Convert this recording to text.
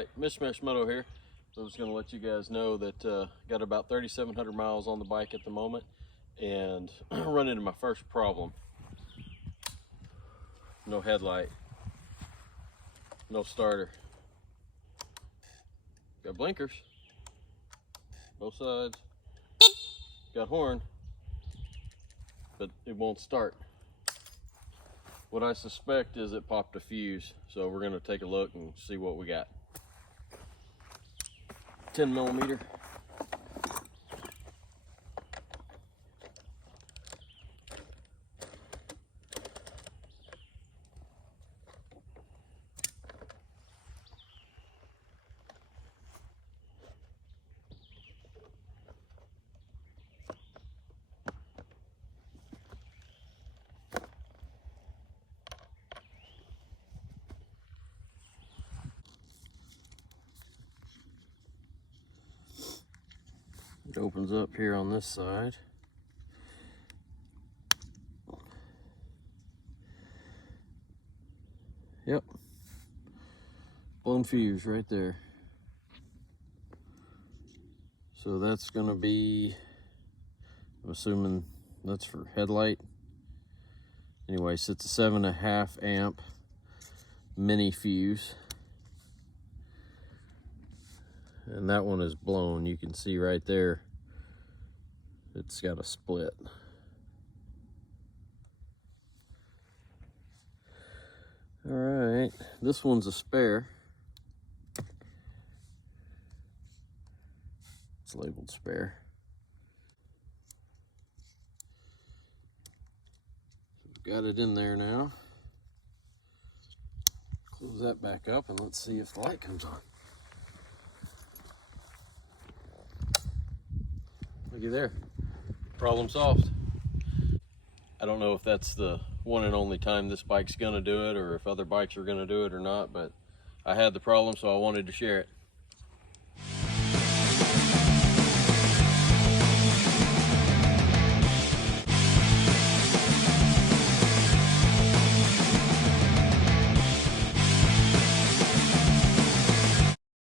Alright, Mishmash Moto here. So I was going to let you guys know that got about 3,700 miles on the bike at the moment and run into my first problem. No headlight, no starter. Got blinkers, both sides, got horn, but it won't start. What I suspect is it popped a fuse, so we're going to take a look and see what we got. 10 millimeter. It opens up here on this side. Yep, blown fuse right there. So that's gonna be, I'm assuming that's for headlight. Anyway, so it's a 7.5 amp mini fuse. And that one is blown. You can see right there, it's got a split. All right, this one's a spare. It's labeled spare. We've got it in there now. Close that back up and let's see if the light comes on. Looky there, problem solved. I don't know if that's the one and only time this bike's gonna do it or if other bikes are gonna do it or not, but I had the problem, so I wanted to share it.